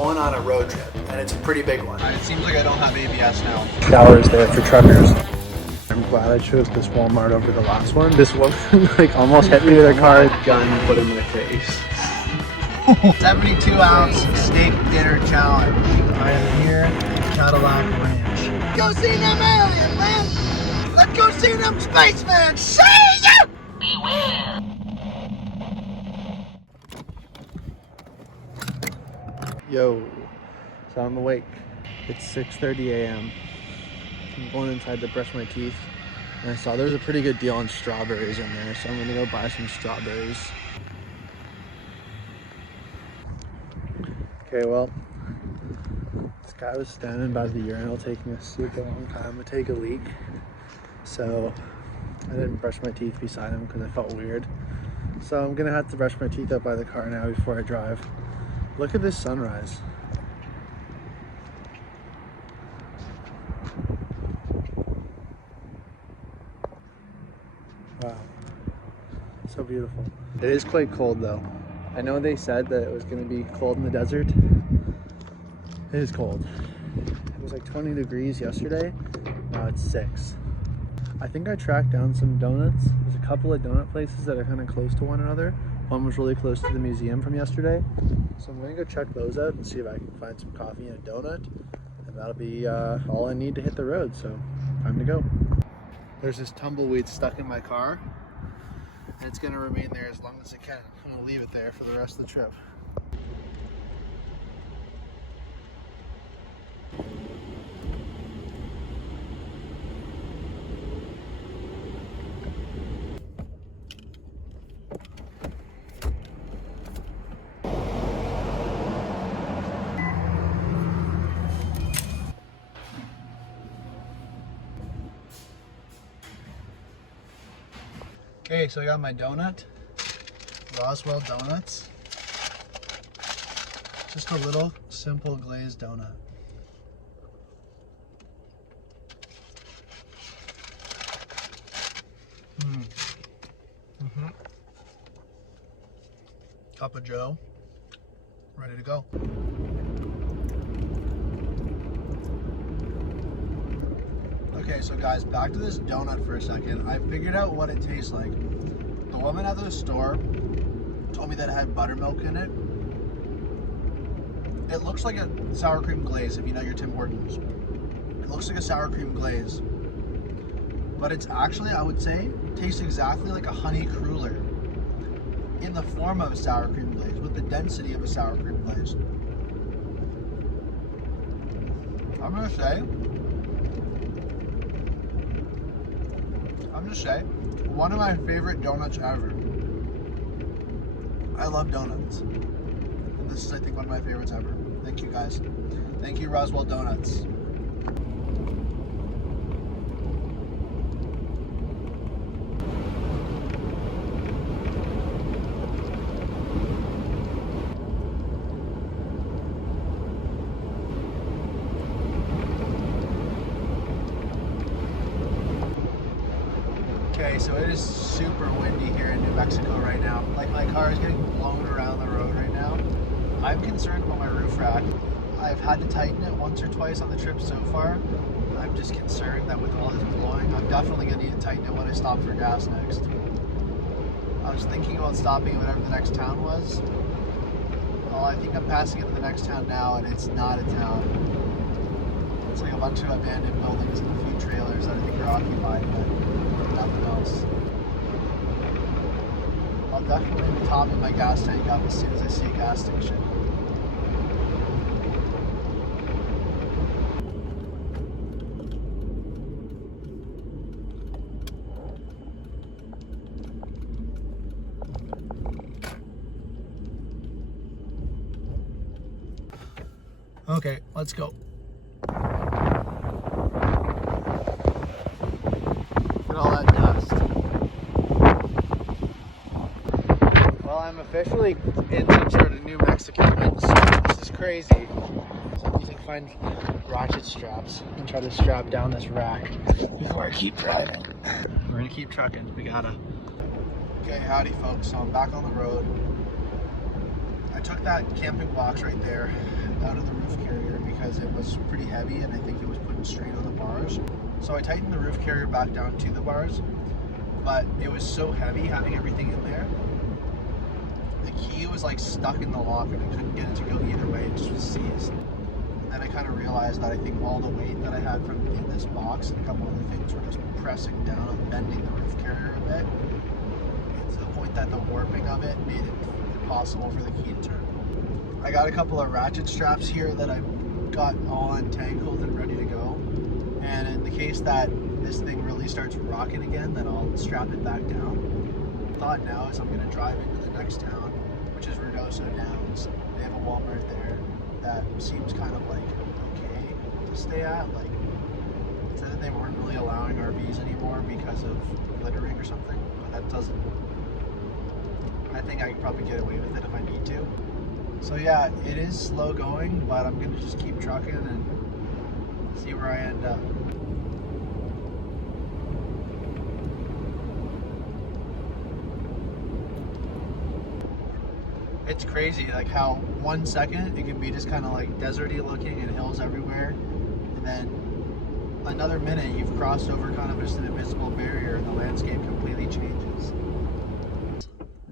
going on a road trip, and it's a pretty big one. It seems like I don't have ABS now. Showers there for truckers. I'm glad I chose this Walmart over the last one. This woman like almost hit me with her car. Gun put in my face. 72 ounce steak dinner challenge. I am here at Cadillac Ranch. Go see them aliens, man! Let's go see them spacemen! See ya! Beware! Yo, so I'm awake. It's 6:30 a.m. I'm going inside to brush my teeth, and I saw there's a pretty good deal on strawberries in there, so I'm gonna go buy some strawberries. Okay, well, this guy was standing by the urinal taking a super long time to take a leak, so I didn't brush my teeth beside him because I felt weird. So I'm gonna have to brush my teeth up by the car now before I drive. Look at this sunrise. Wow, so beautiful. It is quite cold though. I know they said that it was going to be cold in the desert. It is cold. It was like 20 degrees yesterday. Now it's 6. I think I tracked down some donuts. There's a couple of donut places that are kind of close to one another. One was really close to the museum from yesterday. So I'm going to go check those out and see if I can find some coffee and a donut. And that'll be all I need to hit the road. So time to go. There's this tumbleweed stuck in my car. And it's going to remain there as long as it can. I'm going to leave it there for the rest of the trip. Okay, so I got my donut, Roswell Donuts. Just a little simple glazed donut. Cup of Joe, ready to go. Okay, so guys, back to this donut for a second. I figured out what it tastes like. The woman at the store told me that it had buttermilk in it. It looks like a sour cream glaze, if you know your Tim Hortons. It looks like a sour cream glaze. But it's actually, I would say, tastes exactly like a honey cruller in the form of a sour cream glaze, with the density of a sour cream glaze. I'm gonna say, one of my favorite donuts ever. I love donuts. And this is, I think, one of my favorites ever. Thank you, guys. Thank you, Roswell Donuts. Okay, so it is super windy here in New Mexico right now. Like, my car is getting blown around the road right now. I'm concerned about my roof rack. I've had to tighten it once or twice on the trip so far. I'm just concerned that with all this blowing, I'm definitely going to need to tighten it when I stop for gas next. I was thinking about stopping at whatever the next town was. Well, I think I'm passing into the next town now, and it's not a town. It's like a bunch of abandoned buildings and a few trailers that I think are occupied, but nothing else. I'll definitely be topping my gas tank up as soon as I see a gas station. Okay, let's go. Look at all that dust. Well, I'm officially in some sort of New Mexican windstorm. This is crazy. So I need to find ratchet straps and try to strap down this rack before I keep driving. We're gonna keep trucking. We gotta. Okay, howdy folks. So I'm back on the road. I took that camping box right there out of the roof carrier because it was pretty heavy and I think it was putting strain on the bars. So I tightened the roof carrier back down to the bars, but it was so heavy having everything in there. The key was like stuck in the lock and I couldn't get it to go either way. It just was seized. And then I kind of realized that I think all the weight that I had from in this box and a couple other things were just pressing down and bending the roof carrier a bit. To the point that the warping of it made it impossible for the key to turn. I got a couple of ratchet straps here that I got all untangled and ready to go. And in the case that this thing really starts rocking again, then I'll strap it back down. The thought now is I'm going to drive into the next town, which is Ruidoso Downs. They have a Walmart there that seems kind of like okay to stay at. Like, said that they weren't really allowing RVs anymore because of littering or something, but that doesn't. I think I could probably get away with it if I need to. So yeah, it is slow going, but I'm gonna just keep trucking and see where I end up. It's crazy like how 1 second it can be just kind of like deserty looking and hills everywhere, and then another minute you've crossed over kind of just an invisible barrier and the landscape completely changes.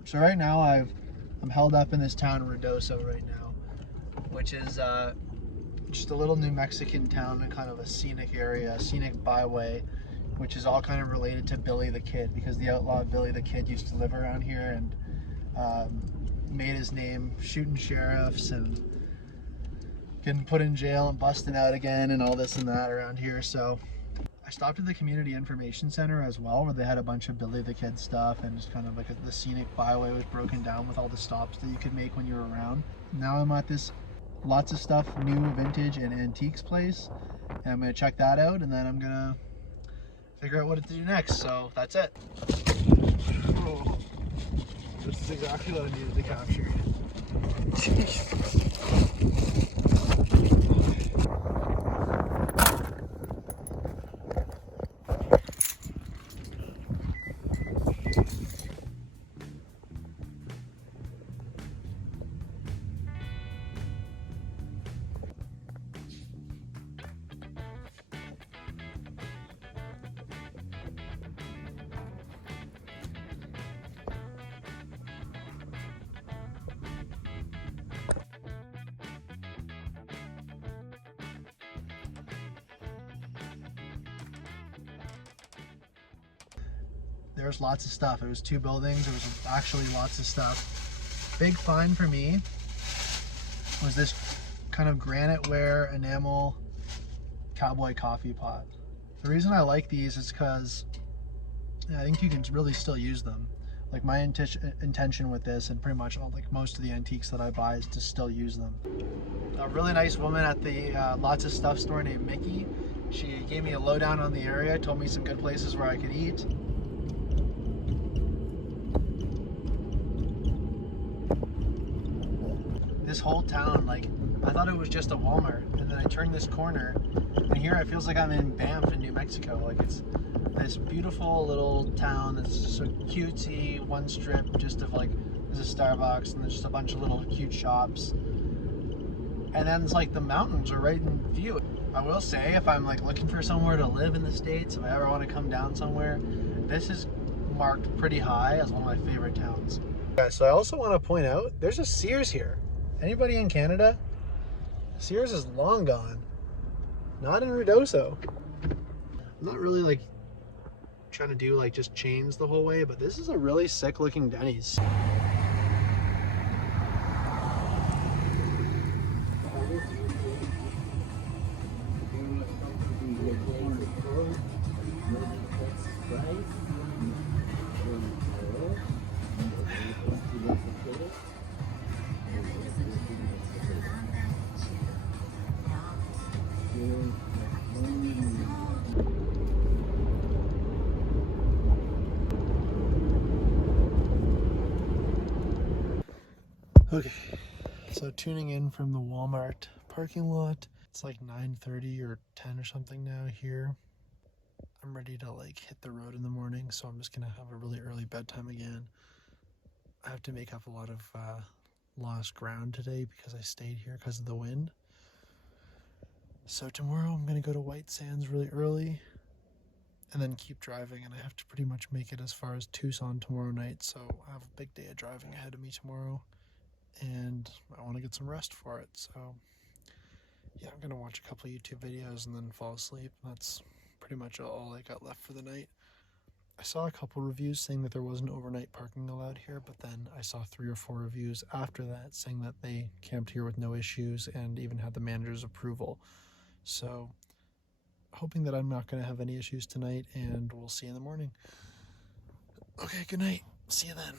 So right now I'm held up in this town Ruidoso right now, which is just a little New Mexican town and kind of a scenic area, a scenic byway, which is all kind of related to Billy the Kid, because the outlaw Billy the Kid used to live around here and made his name shooting sheriffs and getting put in jail and busting out again and all this and that around here. So I stopped at the community information center as well, where they had a bunch of Billy the Kid stuff, and just kind of like the scenic byway was broken down with all the stops that you could make when you were around. Now I'm at this lots of stuff, new, vintage, and antiques place, and I'm gonna check that out, and then I'm gonna figure out what to do next. So that's it. Oh, this is exactly what I needed to capture. There's lots of stuff. It was 2 buildings. There was actually lots of stuff. Big find for me was this kind of granite ware enamel cowboy coffee pot. The reason I like these is because I think you can really still use them. Like my intention with this, and pretty much all, like most of the antiques that I buy, is to still use them. A really nice woman at the lots of stuff store named Mickey. She gave me a lowdown on the area, told me some good places where I could eat. This whole town, like, I thought it was just a Walmart, and then I turned this corner, and here it feels like I'm in Banff in New Mexico. Like, it's this beautiful little town that's so cutesy, one strip just of like, there's a Starbucks and there's just a bunch of little cute shops, and then it's like the mountains are right in view. I will say, if I'm like looking for somewhere to live in the States, if I ever want to come down somewhere, this is marked pretty high as one of my favorite towns. Yeah, so I also want to point out, there's a Sears here. Anybody in Canada? Sears is long gone. Not in Ruidoso. I'm not really like trying to do like just chains the whole way, but this is a really sick looking Denny's. Okay, so tuning in from the Walmart parking lot. It's like 9:30 or 10 or something now here. I'm ready to like hit the road in the morning, so I'm just gonna have a really early bedtime again. I have to make up a lot of lost ground today because I stayed here because of the wind. So tomorrow I'm going to go to White Sands really early and then keep driving, and I have to pretty much make it as far as Tucson tomorrow night, so I have a big day of driving ahead of me tomorrow, and I want to get some rest for it. So yeah, I'm going to watch a couple of YouTube videos and then fall asleep. That's pretty much all I got left for the night. I saw a couple reviews saying that there wasn't overnight parking allowed here, but then I saw 3 or 4 reviews after that saying that they camped here with no issues and even had the manager's approval. So hoping that I'm not going to have any issues tonight, and we'll see you in the morning. Okay, good night. See you then.